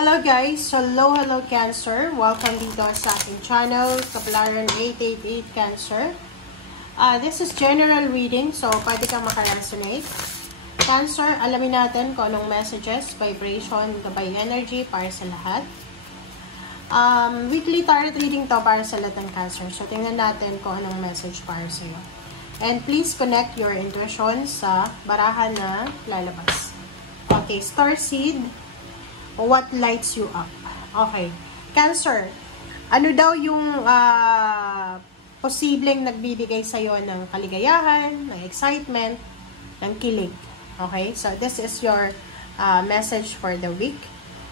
Hello guys! Hello Cancer! Welcome dito sa aking channel, Kapalaran 888 Cancer. This is general reading, so pwede kang makaresonate. Cancer, alamin natin kung anong messages, vibration, gabay energy para sa lahat. Weekly tarot reading to para sa lahat ng Cancer. So tingnan natin kung anong message para sa iyo. And please connect your intuition sa barahan na lalabas. Okay, Starseed. What lights you up? Okay. Cancer, ano daw yung posibleng nagbibigay sa'yo ng kaligayahan, ng excitement, ng kilig? Okay? So, this is your message for the week.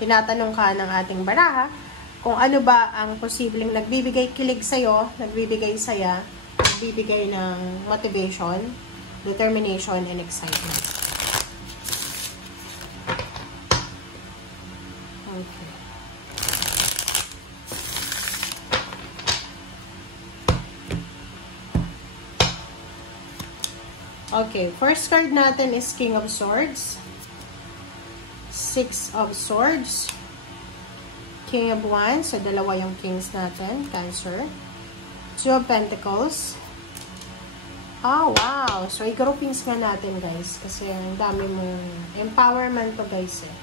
Tinatanong ka ng ating baraha kung ano ba ang posibleng nagbibigay kilig sa'yo, nagbibigay saya, nagbibigay ng motivation, determination, and excitement. Okay. Okay, first card natin is King of Swords, Six of Swords, King of Wands, so dalawa yung kings natin, Cancer, Two of Pentacles. Oh, wow! So, i-groupings nga natin, guys, kasi ang dami mong empowerment to, guys, eh.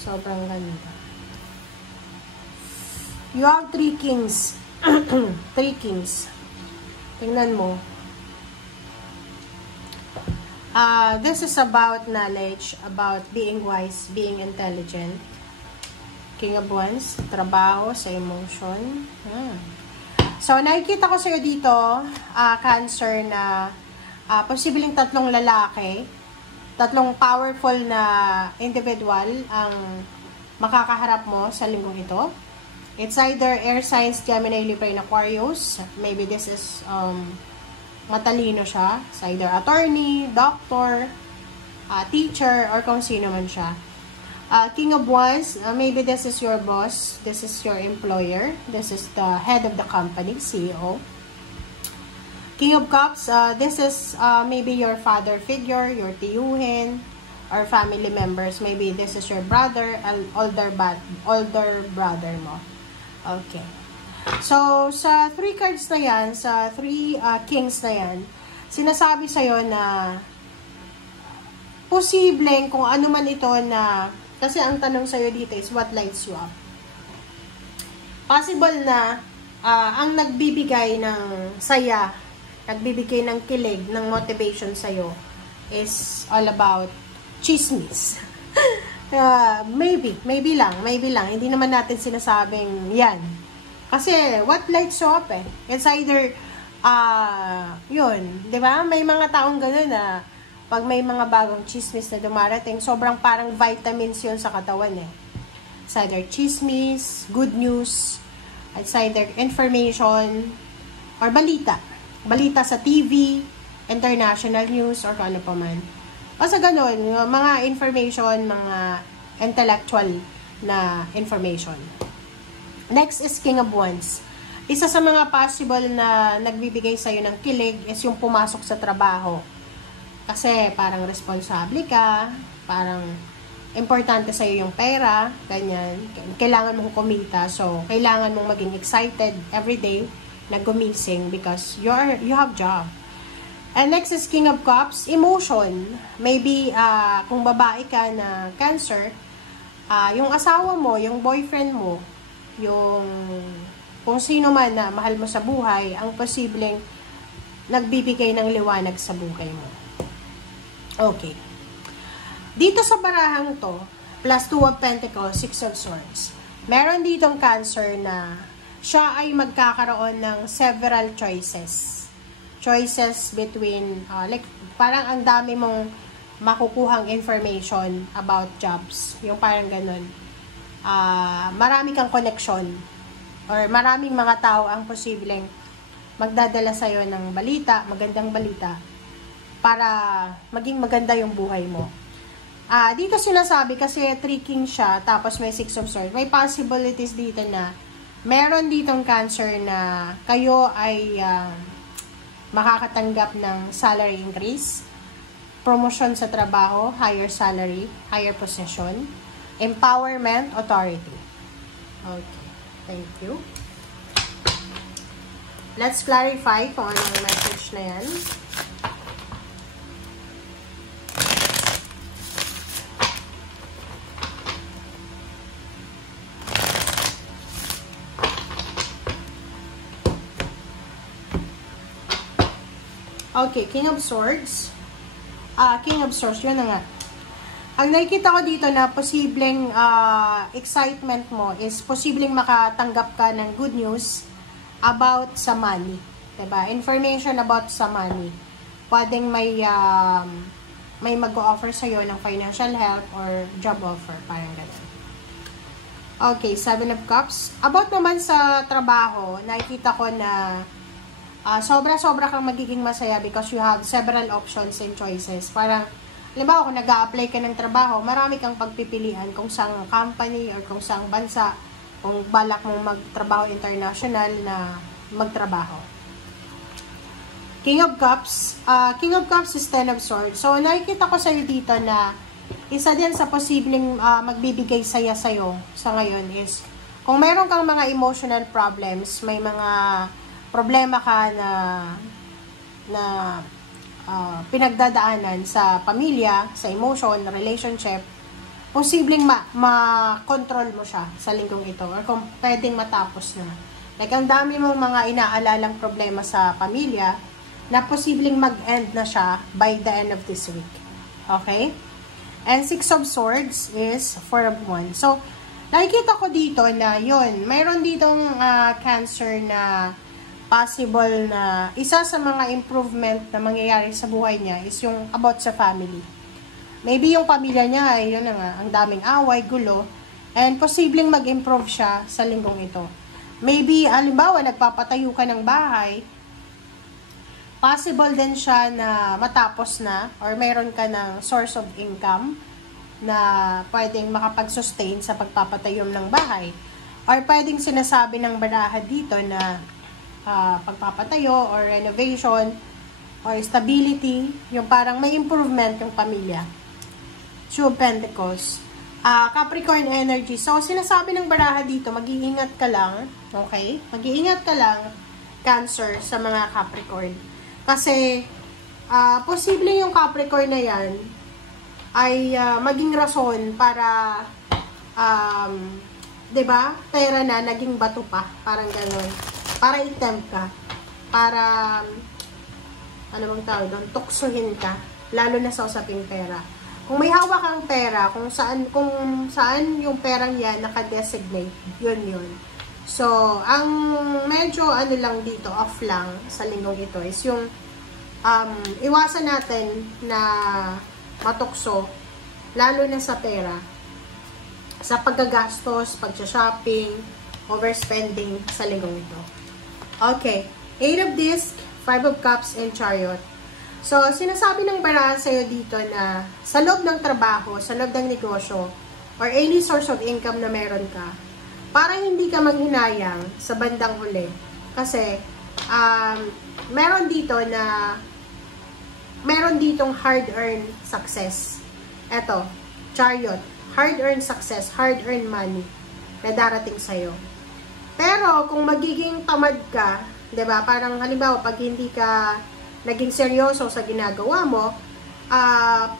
Sobrang ganda. You have 3 kings. 3 kings. Tingnan mo. This is about knowledge, about being wise, being intelligent. King of Wands, trabaho sa emotion. So, nakikita ko sa'yo dito, Cancer, na posibleng 3 lalaki, 3 powerful na individual ang makakaharap mo sa linggong ito. It's either air signs, Gemini, Libra, and Aquarius. Maybe this is matalino siya. It's either attorney, doctor, teacher, or kung sino man siya. King of Wands, maybe this is your boss. This is your employer. This is the head of the company, CEO. King of Cups, this is maybe your father figure, your tiyuhin, or family members. Maybe this is your brother, older brother mo. Okay. So, sa 3 cards na yan, sa 3 kings na yan, sinasabi sa'yo na posibleng kung ano man ito na, kasi ang tanong sa'yo dito is what lights you up. Possible na ang nagbibigay ng saya, nagbibigay ng kilig, ng motivation sa'yo is all about chismis. Maybe lang. Hindi naman natin sinasabing yan. Kasi, what lights you up eh? It's either, yun, di ba? May mga taong gano'n na pag may mga bagong chismis na dumarating, sobrang parang vitamins yun sa katawan eh. It's either chismis, good news, it's either information, or balita. Balita sa TV, international news, or ano pa man. O sa ganun, mga information, mga intellectual na information. Next is King of Wands. Isa sa mga possible na nagbibigay sa'yo ng kilig is yung pumasok sa trabaho. Kasi parang responsable ka, parang importante sa'yo yung pera, ganyan. Kailangan mong kumita, so kailangan mong maging excited everyday na gumising because you have job. And next is King of Cups, emotion. Maybe kung babae ka na Cancer, yung asawa mo, yung boyfriend mo, yung kung sino man na mahal mo sa buhay, ang posibleng nagbibigay ng liwanag sa buhay mo. Okay. Dito sa barahang to, plus 2 of Pentacles, 6 of Swords, meron ditong Cancer na siya ay magkakaroon ng several choices. Choices between, like, parang ang dami mong makukuhang information about jobs. Yung parang ganun. Marami kang connection. Or maraming mga tao ang posibleng magdadala sa'yo ng balita, magandang balita, para maging maganda yung buhay mo. Dito sinasabi, kasi 3 king siya, tapos may 6 of Swords, may possibilities dito na meron ditong Cancer na kayo ay makakatanggap ng salary increase, promotion sa trabaho, higher salary, higher position. Empowerment Authority. Okay. Thank you. Let's clarify kung ano yung message na yan. Okay, King of Swords. King of Swords, yun na nga. Ang nakikita ko dito na posibleng excitement mo is posibleng makatanggap ka ng good news about sa money. Diba? Information about sa money. Pwedeng may mag-o-offer sa'yo ng financial help or job offer. Parang ganun. Okay, 7 of Cups. About naman sa trabaho, nakikita ko na sobra-sobra kang magiging masaya because you have several options and choices. Parang, halimbawa, kung nag-a-apply ka ng trabaho, marami kang pagpipilian kung saang company or kung saang bansa, kung balak mong magtrabaho international na magtrabaho. King of Cups. King of Cups is 10 of Swords. So, nakikita ko sa'yo dito na isa din sa posibleng magbibigay saya sa'yo sa ngayon is kung meron kang mga emotional problems, may mga problema ka na pinagdadaanan sa pamilya, sa emotion, relationship, posibleng ma-control mo siya sa linggong ito or kung pwedeng matapos na. Like, ang dami mong mga inaalalang problema sa pamilya na posibleng mag-end na siya by the end of this week. Okay? And 6 of Swords is 4 of Wands. So, nakikita ko dito na yun, mayroon ditong Cancer na possible na isa sa mga improvement na mangyayari sa buhay niya is yung about sa family. Maybe yung pamilya niya ay yun na nga, ang daming away, gulo, and posibleng mag-improve siya sa linggong ito. Maybe, halimbawa, nagpapatayo ka ng bahay, possible din siya na matapos na or mayroon ka ng source of income na pwedeng makapag-sustain sa pagpapatayo ng bahay. Or pwedeng sinasabi ng baraha dito na pagpapatayo or renovation or stability, yung parang may improvement yung pamilya. Two of Pentacles. Capricorn energy. So, sinasabi ng baraha dito, mag-iingat ka lang, okay? Mag-iingat ka lang, Cancer, sa mga Capricorn. Kasi, posible yung Capricorn na yan ay maging rason para, diba, pera na, naging bato pa, parang gano'n. Para i-tempt ka, para, ano bang tawag doon, tuksuhin ka, lalo na sa usaping pera. Kung may hawak kang pera, kung saan yung perang yan naka-designate, yun. So, ang medyo ano lang dito, off lang sa linggong ito is yung iwasan natin na matukso, lalo na sa pera, sa paggagastos, pag-shopping, overspending sa linggong ito. Okay, 8 of Discs, 5 of Cups, and Chariot. So, sinasabi ng baraha sa'yo dito na sa loob ng trabaho, sa loob ng negosyo, or any source of income na meron ka, parang hindi ka maghinayang sa bandang huli. Kasi, meron ditong hard-earned success. Eto, Chariot, hard-earned success, hard-earned money na darating sa'yo. Pero, kung magiging tamad ka, diba, parang halimbawa, pag hindi ka naging seryoso sa ginagawa mo,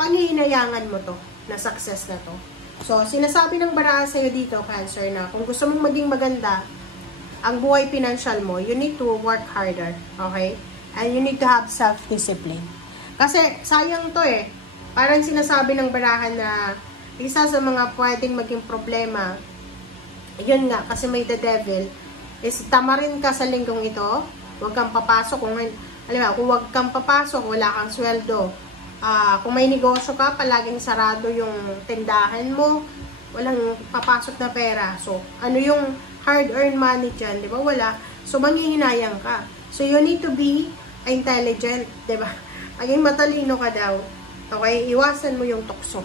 panghihinayangan mo to, na success na to. So, sinasabi ng baraha sa'yo dito, Cancer, na kung gusto mong maging maganda, ang buhay financial mo, you need to work harder, okay? And you need to have self-discipline. Kasi, sayang to eh. Parang sinasabi ng baraha na isa sa mga pwedeng maging problema, yun nga, kasi may the devil, is tamarin ka sa linggong ito, huwag kang papasok, kung huwag kang papasok, wala kang sweldo, kung may negosyo ka, palaging sarado yung tindahan mo, walang papasok na pera, so, ano yung hard-earned money dyan, di ba, wala, so, manghihinayang ka, so, you need to be intelligent, di ba, maging matalino ka daw, okay, iwasan mo yung tukso,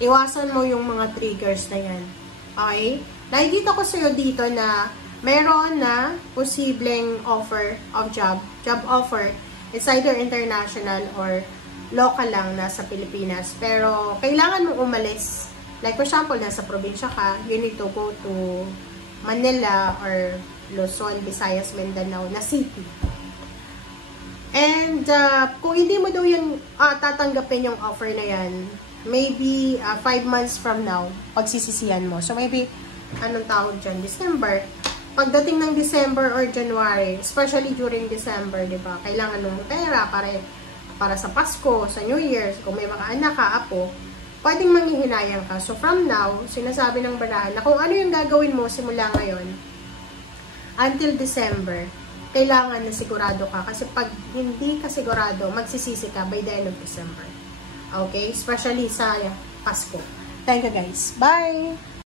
iwasan mo yung mga triggers na yan. Okay? Nakikita ko sa'yo dito na meron na posibleng offer of job offer. It's either international or local lang, nasa Pilipinas. Pero, kailangan mong umalis. Like, for example, nasa probinsya ka, you need to go to Manila or Luzon, Visayas, Mindanao na city. And, kung hindi mo daw yung tatanggapin yung offer na yan, maybe 5 months from now, pagsisisihan mo. So, maybe, anong tawag dyan? December. Pagdating ng December or January, especially during December, di ba? Kailangan mong pera para sa Pasko, sa New Year, kung may mga anak ka, apo, pwedeng manghihinayang ka. So, from now, sinasabi ng barahan na kung ano yung gagawin mo simula ngayon, until December, kailangan na sigurado ka. Kasi pag hindi ka sigurado, magsisisi ka by the end of December. Okay? Especially sa Pasko. Thank you guys. Bye!